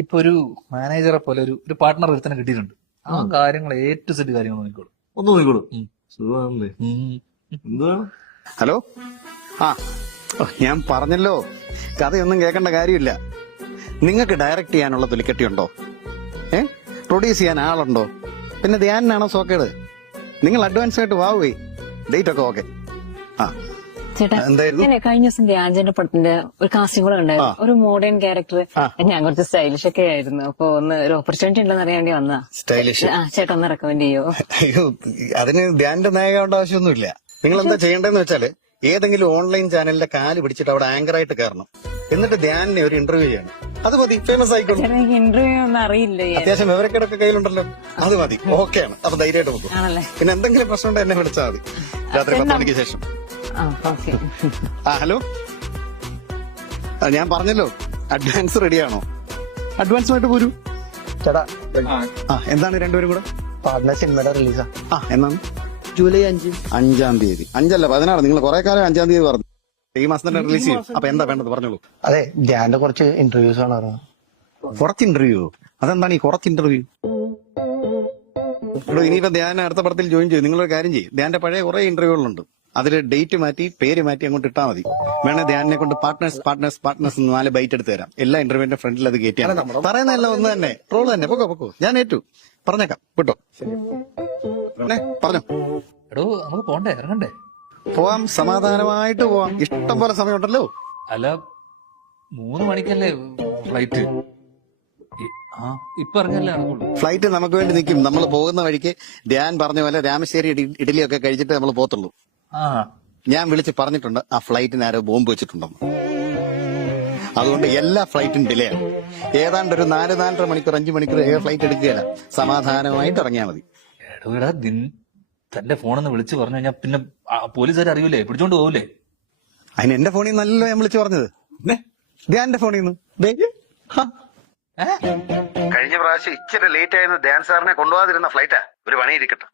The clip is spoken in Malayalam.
ഇപ്പൊ ഒരു മാനേജറെ പോലെ ഒരു പാർട്ട്ണർ ഒരുത്തനെ കിട്ടിയിട്ടുണ്ട്. ആ കാര്യങ്ങൾ ഏറ്റു സെറ്റ് കാര്യങ്ങൾ നോക്കിക്കോളൂ. ഒന്ന് നോക്കിക്കോളൂ. സുഖമാണല്ലേ? എന്താണ്? ഹലോ. ആ ഞാൻ പറഞ്ഞല്ലോ, കഥയൊന്നും കേൾക്കേണ്ട കാര്യമില്ല. നിങ്ങൾക്ക് ഡയറക്റ്റ് ചെയ്യാനുള്ള തൊലിക്കെട്ടിയുണ്ടോ? പ്രൊഡ്യൂസ് ചെയ്യാൻ ആളുണ്ടോ? പിന്നെ ധ്യാനാണോ സോക്കേട്? നിങ്ങൾ അഡ്വാൻസ് ആയിട്ട് വാവേ, ഡേറ്റ് ഒക്കെ ഓക്കെ. ആ ചേട്ടാ, ഞാൻ കഴിഞ്ഞ ദിവസം ധ്യാൻചന്റെ പടത്തിന്റെ ഒരു കാസ്റ്റിംഗ് കൂടെ ഉണ്ടായിരുന്നു. ഒരു മോഡേൺ ക്യാരക്ടർ. ഞാൻ കുറച്ച് സ്റ്റൈലിഷ് ഒക്കെ ആയിരുന്നു. അപ്പൊ ഒന്ന് ഒരു ഓപ്പർച്യൂണിറ്റി ഉണ്ടെന്ന് അറിയാണ്ടി വന്നാ. സ്റ്റൈലിഷ്? ചേട്ടാ ഒന്ന് റെക്കമെൻഡ് ചെയ്യോ? അയ്യോ, അതിന് ധ്യാന്റെ നായകേണ്ട ആവശ്യമൊന്നുമില്ല. നിങ്ങൾ എന്താ ചെയ്യേണ്ടതെന്ന് വെച്ചാല് ഏതെങ്കിലും ഓൺലൈൻ ചാനലിന്റെ കാല് പിടിച്ചിട്ട് അവിടെ ആങ്കറായിട്ട് കയറണം. എന്നിട്ട് ധ്യാനിനെ ഒരു ഇന്റർവ്യൂ ചെയ്യണം. അത് മതി, ഫേമസ് ആയിക്കോളും. ഇന്റർവ്യൂ ഒന്നും അറിയില്ല. അത്യാവശ്യം വിവരക്കേടൊക്കെ കയ്യിലുണ്ടല്ലോ, അത് മതി. ഓക്കെയാണ്. അപ്പൊ ധൈര്യമായിട്ട് പോകും. പിന്നെ എന്തെങ്കിലും പ്രശ്നം ഉണ്ടോ എന്നെ വിളിച്ചാൽ മതി. രാത്രി 10 മണിക്ക് ശേഷം. ഹലോ. ഞാൻ പറഞ്ഞല്ലോ, അഡ്വാൻസ് റെഡിയാണോ? അഡ്വാൻസുമായിട്ട് പോരൂ ചേട്ടാ. എന്താണ് രണ്ടുപേരും കൂടെ? പാർട്ട്ണർ സിനിമയുടെ റിലീസാ. എന്നാണ്? ജൂലൈ 5. 5-ാം തീയതി. 5 16. നിങ്ങൾ കുറെ കാലം 5-ാം തീയതി പറഞ്ഞു. ഈ മാസം തന്നെ റിലീസ് ചെയ്യും. അപ്പൊ എന്താ വേണ്ടത് പറഞ്ഞോളൂ. അതെ, ധ്യാന്റെ കുറച്ച് ഇന്റർവ്യൂസ് ആണ് അറിയാം. കുറച്ച് ഇന്റർവ്യൂ? അതെന്താണ് ഈ കുറച്ച് ഇന്റർവ്യൂ? ഇനിയിപ്പോ ധ്യാൻ അടുത്ത പടത്തിൽ ജോയിൻ ചെയ്യും. നിങ്ങളൊരു കാര്യം ചെയ്യും, ധ്യാന്റെ പഴയ കുറെ ഇന്റർവ്യൂകളുണ്ട്. അതിൽ ഡേറ്റ് മാറ്റി പേര് മാറ്റി അങ്ങോട്ട് ഇട്ടാൽ മതി. വേണേ ധ്യാനിനെ കൊണ്ട് പാർട്ട്നേഴ്സ് 4 ബൈറ്റ് എടുത്ത് തരാം. എല്ലാ ഇന്റർവ്യൂവിന്റെ ഫ്രണ്ടിൽ അത് കയറ്റിയാണ്. പറയുന്നതല്ല ഒന്ന് തന്നെ, ട്രോള് തന്നെ. പൊക്കോ, ഞാൻ ഏറ്റു. പറഞ്ഞേക്കാം, വിട്ടോ. പറഞ്ഞോ. എടോ, നമുക്ക് പോണ്ടേ, ഇറങ്ങണ്ടേ? പോവാം, സമാധാനമായിട്ട് പോവാം. ഇഷ്ടം പോലെ സമയമുണ്ടല്ലോ. അല്ല, 3 മണിക്കല്ലേ ഫ്ലൈറ്റ്? ഇപ്പൊ ഇറങ്ങല്ലേ നടക്കുള്ളൂ. ഫ്ലൈറ്റ് നമുക്ക് വേണ്ടി നിൽക്കും. നമ്മൾ പോകുന്ന വഴിക്ക് ധ്യാൻ പറഞ്ഞ പോലെ രാമശ്ശേരി ഇഡലിയൊക്കെ കഴിച്ചിട്ട് നമ്മൾ പോത്തുള്ളൂ. ഞാൻ വിളിച്ച് പറഞ്ഞിട്ടുണ്ട്, ആ ഫ്ലൈറ്റിന് ആരോ ബോംബ് വെച്ചിട്ടുണ്ടെന്ന്. അതുകൊണ്ട് എല്ലാ ഫ്ലൈറ്റും ഡിലേ ആണ്. ഏതാണ്ട് ഒരു 4-4.5 മണിക്കൂർ 5 മണിക്കൂർ ഫ്ലൈറ്റ് എടുക്കുകയില്ല. സമാധാനമായിട്ട് ഇറങ്ങിയാൽ മതി. എടോടാ, തന്റെ ഫോണെന്ന് വിളിച്ചു പറഞ്ഞു കഴിഞ്ഞാൽ പിന്നെ പോലീസുകാർ അറിയൂലേ, പിടിച്ചോണ്ട് പോകൂലേ? അതിന് എന്റെ ഫോണിൽ നിന്നല്ലോ ഞാൻ വിളിച്ചു പറഞ്ഞത്, ധ്യാന്റെ ഫോണിൽ നിന്ന്. കഴിഞ്ഞ പ്രാവശ്യം ഇച്ചിരി ലേറ്റ് ആയിരുന്നു ധ്യാൻ സാറിനെ കൊണ്ടുപോകാതിരുന്ന ഫ്ലൈറ്റാ. ഒരു പണിയിരിക്കട്ടെ.